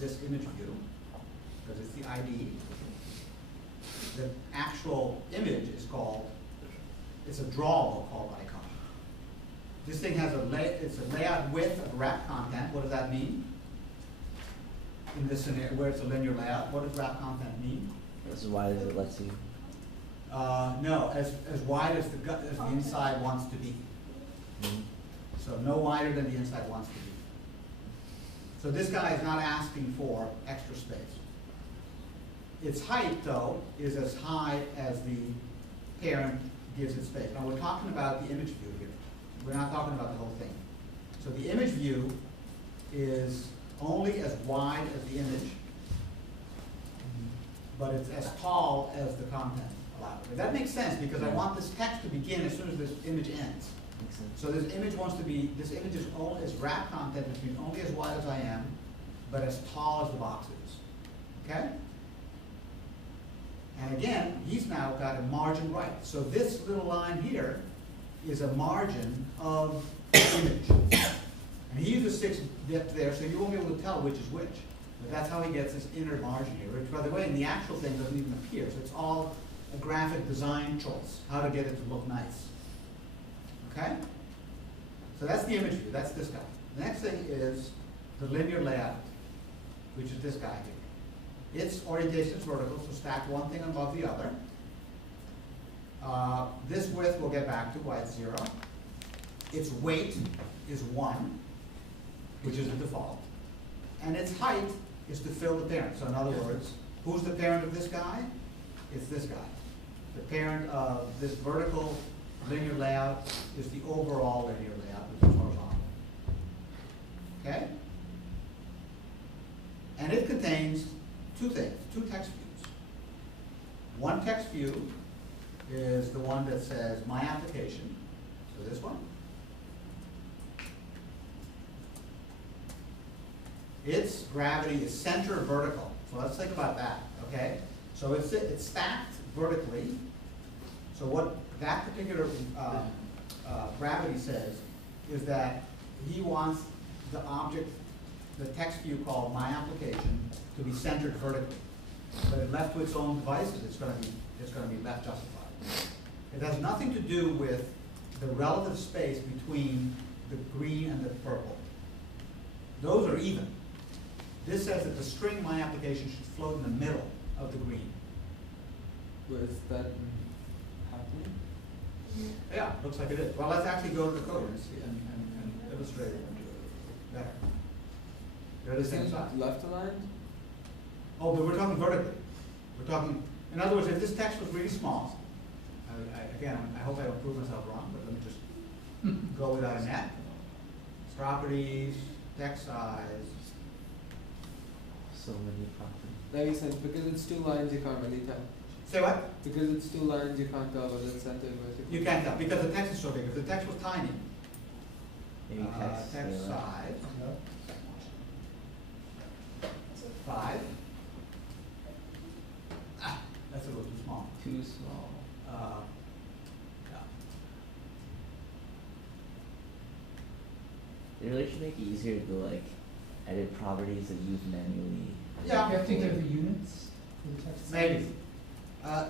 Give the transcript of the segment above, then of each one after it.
this image view, because it's the ID. The actual image is called, it's a drawable called icon. This thing has it's a layout width of wrap content. What does that mean? In this scenario, where it's a linear layout, what does wrap content mean? As wide as it lets you. No, as wide as the inside wants to be. Mm-hmm. So no wider than the inside wants to be. So this guy is not asking for extra space. Its height, though, is as high as the parent gives it space. Now we're talking about the image view here. We're not talking about the whole thing. So the image view is only as wide as the image, but it's as tall as the content allowed. That makes sense because I want this text to begin as soon as this image ends. So this image wants to be, this image is wrap content, which means only as wide as I am, but as tall as the box is. Okay? And again, he's now got a margin right. So this little line here is a margin of the image. And he uses 6 depth there, so you won't be able to tell which is which. But that's how he gets this inner margin here, which, by the way, in the actual thing doesn't even appear. So it's all a graphic design choice, how to get it to look nice. Okay? So that's the image view. That's this guy. The next thing is the linear layout, which is this guy here. Its orientation is vertical, so stack one thing above the other. This width we'll get back to, why it's 0. Its weight is 1, which is the default. And its height is to fill the parent. So in other words, who's the parent of this guy? It's this guy. The parent of this vertical linear layout is the overall linear layout, which is horizontal. Okay? And it contains 2 things, 2 text views. One text view is the one that says my application, so this one. Its gravity is center vertical, so let's think about that, okay? So it's stacked vertically, so what that particular gravity says is that he wants the object, the text view called my application, to be centered vertically. But if left to its own devices, it's going to be left justified. It has nothing to do with the relative space between the green and the purple. Those are even. This says that the string my application should float in the middle of the green. Where is that happening? Yeah, looks like it is. Well, let's actually go to the code and see and illustrate it better. They're the same size. Left aligned? Oh, but we're talking vertically. We're talking, in other words, if this text was really small, again, I hope I don't prove myself wrong, but let me just go without a net. Properties, text size. So many properties. That makes sense, because it's 2 lines, you can't really tell. Say what? Because it's 2 lines, you can't tell whether it's centered vertically. You can't tell, because the text is so big. If the text was tiny, Maybe text size, 5. That's a little too small. Too small. Yeah. It really should make it easier to like edit properties that use manually. Yeah. You have to give the units for the text. Maybe.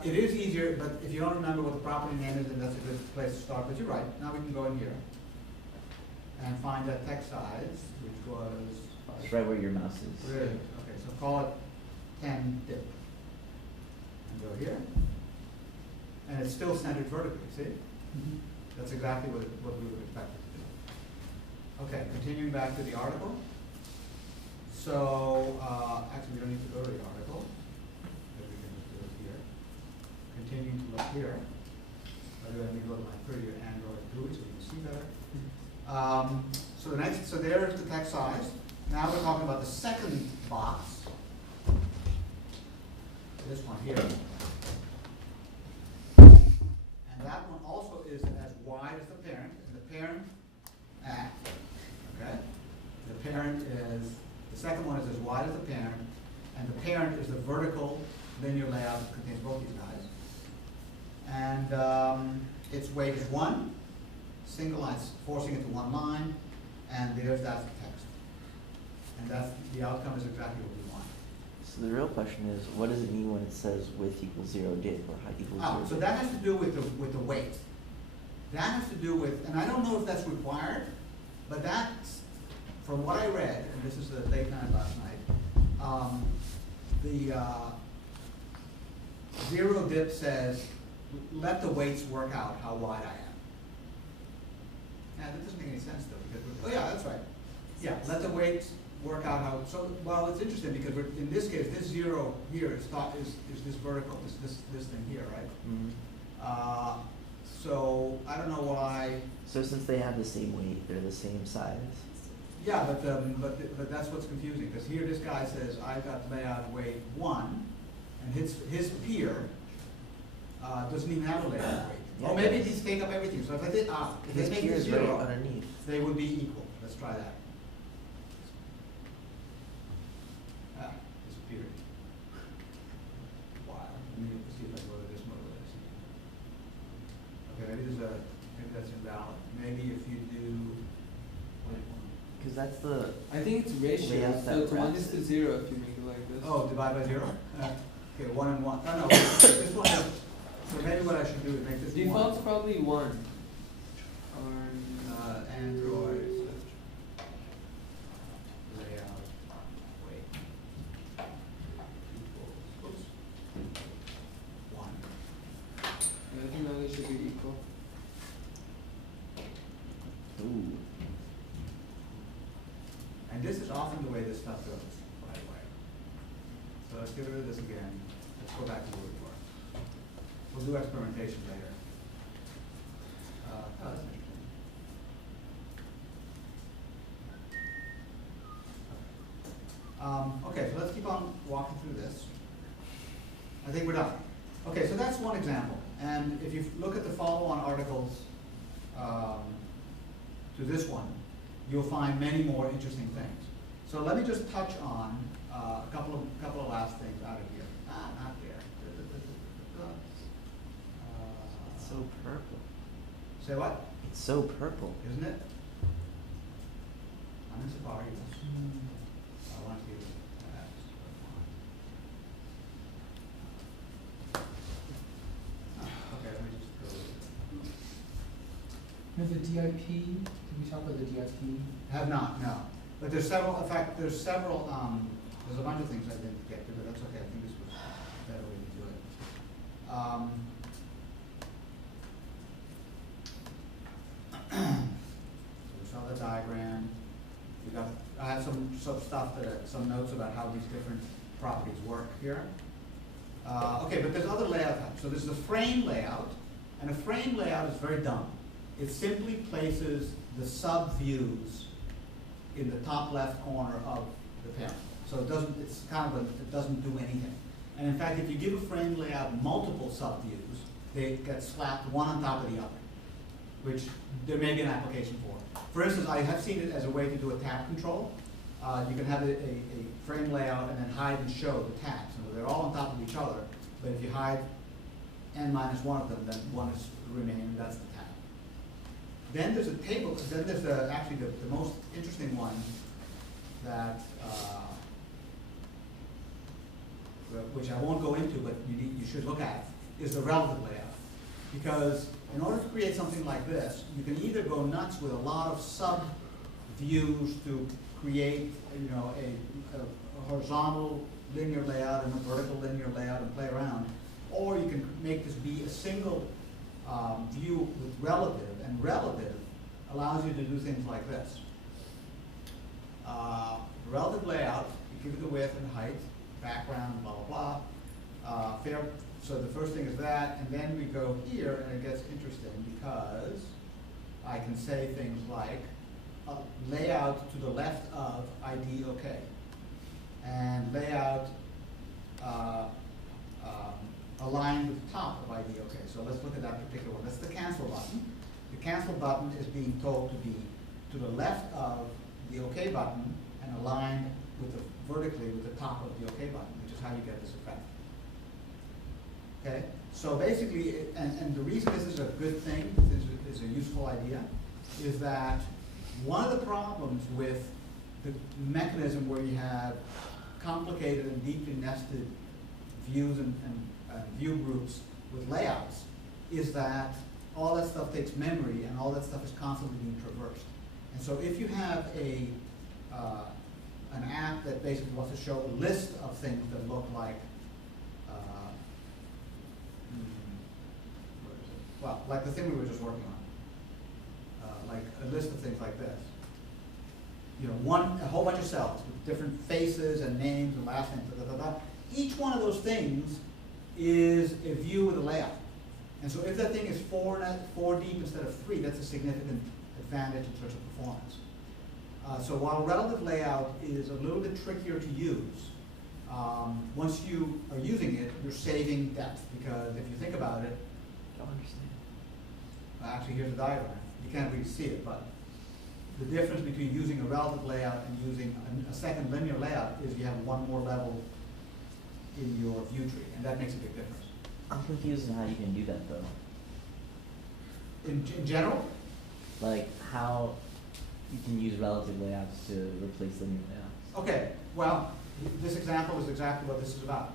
It is easier, but if you don't remember what the property name is, then that's a good place to start. But you're right. Now we can go in here and find that text size, which was. It's right where your mouse is. Really? Okay, so call it 10 dip. And go here. And it's still centered vertically, see? Mm-hmm. That's exactly what we would expect it to do. Okay, continuing back to the article. So, actually we don't need to go to the article, because we can just do it here. Continuing to look here. Let me go to my prettier Android GUI so you can see better. So there's the text size. Now we're talking about the second box. This one here. And that one also is as wide as the parent. And the parent, okay? The parent is, the second one is as wide as the parent. And the parent is the vertical linear layout that contains both these guys. And its weight is 1. Single line, forcing it to 1 line. And there's that text. And that's, the outcome is exactly what we want. So the real question is, what does it mean when it says width equals 0 div or height equals 0 Oh, so div? that has to do with the weight. That has to do with, and I don't know if that's required, but that's, from what I read, and this is the late night last night, the 0 div says, let the weights work out how wide I am. Now, that doesn't make any sense though, because, oh yeah, that's right. Yeah, let the weights work out how, so, well, it's interesting because in this case, this 0 here is this vertical, this thing here, right? Mhm. So, I don't know why, So since they have the same weight, they're the same size. yeah, but that's what's confusing, because here this guy says, I've got layout weight 1, and his peer, doesn't even have a layout weight. Yeah, Or maybe yes. these take up everything, so if I did, if His they make peer this is right 0, underneath. they would be equal. Let's try that. Disappeared. Wow. Let me see if I go to this mode. Let's see. Okay, maybe that's invalid. Maybe if you do, Because that's the, I think it's ratio, Layout so that it's 1:0 wraps it. if you make it like this. oh, divide by 0? Okay, 1 and 1. Oh, no, this one, so maybe what I should do is make this 1. Default's probably 1. Or Android layout weight equals, oops, 1. I think now they should be equal. ooh. And this is often the way this stuff goes, by the way. So let's get rid of this again. Let's go back to where we were. We'll do experimentation later. Oh, that's interesting. Okay, so let's keep on walking through this. I think we're done. Okay, so that's one example. And if you look at the follow-on articles to this one, you'll find many more interesting things. So let me just touch on a couple of last things out of here. Not there. It's so purple. Say what? It's so purple. Isn't it? I'm in Safari. Yes. I want to see that. Okay, let me just go. Now the DIP, did we talk about the DIP? Have not, no. But there's several, in fact, there's a bunch of things I didn't get to, but that's okay. I think this was a better way to do it. So we saw the diagram. I have some stuff some notes about how these different properties work here. Okay, but there's other layout types. So there's the frame layout, and a frame layout is very dumb. It simply places the sub-views in the top left corner of the parent. So it doesn't do anything. And in fact, if you give a frame layout multiple sub-views, they get slapped one on top of the other, which there may be an application for. For instance, I have seen it as a way to do a tab control. You can have a frame layout and then hide and show the tabs. So they're all on top of each other, but if you hide n-1 of them, then one is remaining, that's the tab. Then there's a table, then there's actually the most interesting one that, which I won't go into, but you should look at, is the relative layout. Because in order to create something like this, you can either go nuts with a lot of sub-views to create, a horizontal linear layout and a vertical linear layout and play around, or you can make this be a single view with relative, and relative allows you to do things like this. Relative layout, you give it the width and height, background, blah, blah, blah. So the first thing is that, and then we go here, and it gets interesting because I can say things like layout to the left of ID OK, and layout aligned with the top of ID OK. So let's look at that particular one. That's the cancel button. The cancel button is being told to be to the left of the OK button and aligned vertically with the top of the OK button, which is how you get this effect. Okay, so basically, and the reason this is a good thing, this is a useful idea, is that one of the problems with the mechanism where you have complicated and deeply nested views and view groups with layouts is that all that stuff takes memory and all that stuff is constantly being traversed. And so if you have an app that basically wants to show a list of things that look like, well, like the thing we were just working on, like a list of things like this. You know, a whole bunch of cells with different faces and names and last names, da, da, da, da. Each one of those things is a view with a layout. And so if that thing is four deep instead of 3, that's a significant advantage in terms of performance. So while relative layout is a little bit trickier to use, once you are using it, you're saving depth, because if you think about it, Don't understand. actually here's a diagram. You can't really see it, but the difference between using a relative layout and using a second linear layout is you have one more level in your view tree, and that makes a big difference. I'm confused on how you can do that though. In general, Like how you can use relative layouts to replace linear layouts. okay, well, this example is exactly what this is about.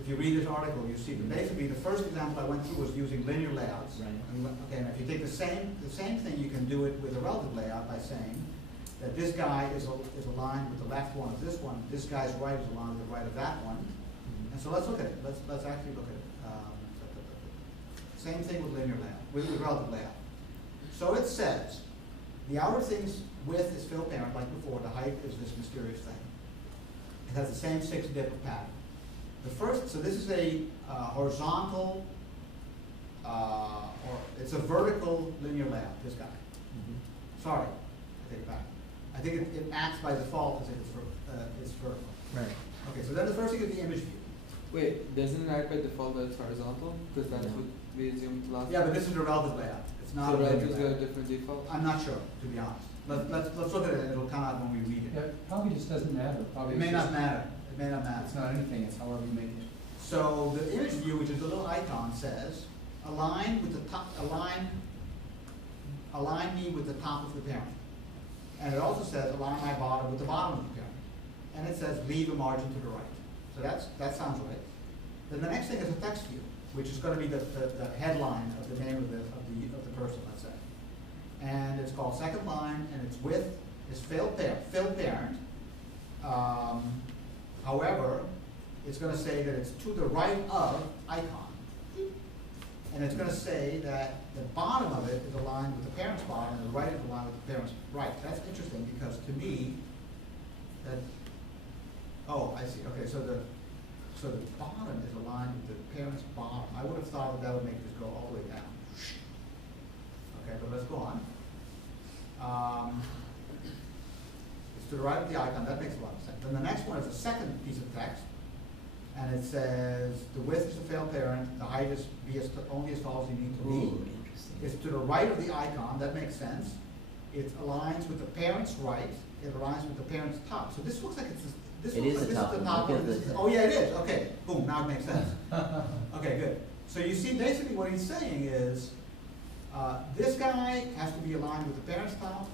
If you read this article, you see that basically the first example I went through was using linear layouts. Right. Okay, and if you take the same thing, you can do it with a relative layout by saying that this guy is aligned with the left one of this one, this guy's right is aligned with the right of that one. And so let's look at it. Let's actually look at it. Same thing with linear layout, with relative layout. So it says the outer thing's width is fill parent like before, the height is this mysterious thing. It has the same 6-dip pattern. The first, so this is a horizontal, or it's a vertical linear layout, this guy. Sorry, I take it back. I think it acts by default as if it's vertical. Right. Okay, so then the first thing is the image view. Wait, doesn't it act by default that it's horizontal? Because that's what we assumed last Yeah, time. but this is a relative layout. It's not So a linear relatives got a layout. different default? I'm not sure, to be honest. Let's look at it and it'll come out when we read Yeah, it. it probably just doesn't matter, probably. It may it's not just- matter. It may not matter. It's not anything, it's however you make it. So the image view, which is the little icon, says align with the top, align me with the top of the parent. And it also says align my bottom with the bottom of the parent. And it says leave a margin to the right. So that sounds right. Then the next thing is a text view, which is going to be the headline of the name of the person, let's say. And it's called second line, and its width is fill parent. However, it's going to say that it's to the right of icon. And it's going to say that the bottom of it is aligned with the parent's bottom, and the right is aligned with the parent's right. That's interesting because to me, oh, I see. Okay, so the bottom is aligned with the parent's bottom. I would have thought that would make this go all the way down. Okay, but let's go on. It's to the right of the icon. That makes a lot of sense. Then the next one is a second piece of text, and it says the width is the failed parent. The height is only as tall as you need to be. Ooh, interesting. It's to the right of the icon. That makes sense. It aligns with the parent's right. It aligns with the parent's top. So this looks like it's. This It looks is like the top this is the one. top Look one. at This the- is, oh yeah, it is. Okay, boom. Now it makes sense. Okay, good. So you see, basically, what he's saying is, this guy has to be aligned with the parent's top.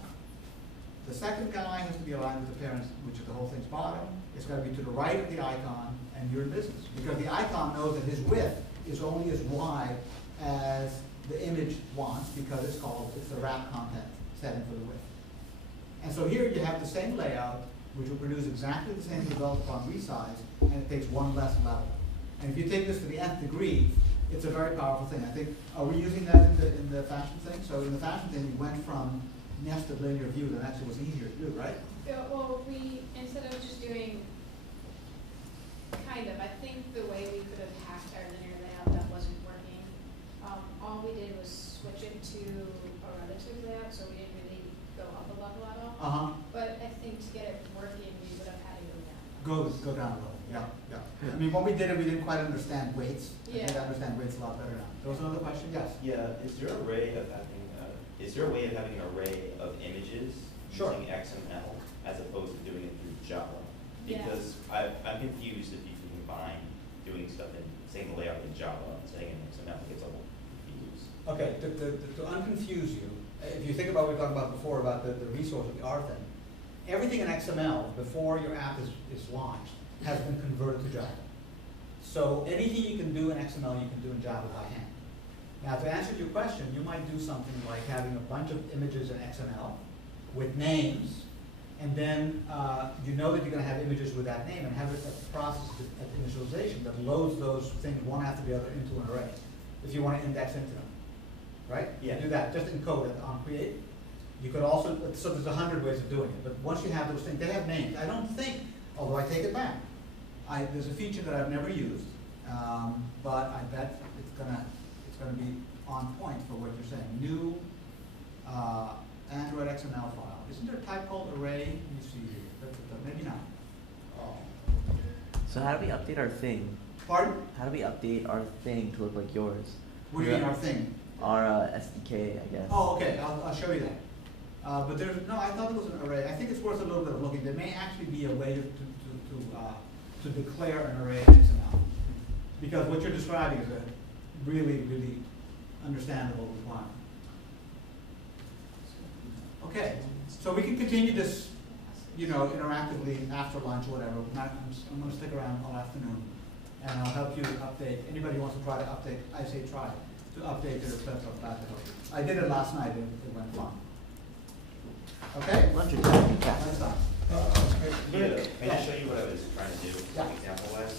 The second guy has to be aligned with the parent's, which is the whole thing's bottom. It's got to be to the right of the icon, and you're in business because the icon knows that his width is only as wide as the image wants because it's the wrap content setting for the width. And so here you have the same layout, which will produce exactly the same result upon resize, and it takes one less level. And if you take this to the nth degree, it's a very powerful thing. I think, are we using that in the fashion thing? So in the fashion thing, we went from nested linear view that actually was easier to do, right? Yeah, well, instead of just doing, kind of, I think the way we could have hacked our linear layout that wasn't working, all we did was switch it to a relative layout, so we didn't really go up a level at all. Uh-huh. But I think to get it working, we would have had to go down. Go down a little, yeah. I mean, when we did it, we didn't quite understand weights. I think Yeah. I understand weights a lot better now. There was another question? Yes? Yeah, is there a way of having an array of images Sure. using XML as opposed to doing it through Java? Yeah. Because I'm confused if you can combine doing stuff in, saying the layout in Java and saying in XML, it gets a little confused. Okay, to unconfuse you, if you think about what we talked about before about the resource of the R thing, everything in XML before your app is launched has been converted to Java. So anything you can do in XML, you can do in Java by hand. Now, to answer your question, you might do something like having a bunch of images in XML with names, and then you know that you're going to have images with that name, and have a process at initialization that loads those things one after the other into an array, if you want to index into them, right? Yeah. You do that, just encode it on create. You could also, so there's 100 ways of doing it, but once you have those things, they have names. I don't think, although I take it back, there's a feature that I've never used, but I bet it's gonna be on point for what you're saying. New Android XML file. Isn't there a type called array? Let me see here. Maybe not. Oh. So how do we update our thing? Pardon? How do we update our thing to look like yours? What do you mean our thing? Our SDK, I guess. Oh, okay. I'll show you that. But there's no. I thought it was an array. I think it's worth a little bit of looking. There may actually be a way to declare an array in XML, because what you're describing is a really, really understandable requirement. Okay, so we can continue this, interactively after lunch or whatever. I'm going to stick around all afternoon, and I'll help you update. Anybody who wants to try to update, I say try to update their stuff back to help you. I did it last night. It went fine. Okay. Lunch or dinner? Yeah. Nice time. Yeah, can I show you what I was trying to do, Yeah. example-wise?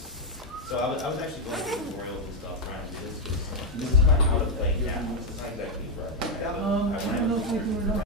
So I was actually going through tutorials and stuff trying to do this, 'cause this is kind of out of play now, this is not exactly right. I don't know if we do or not.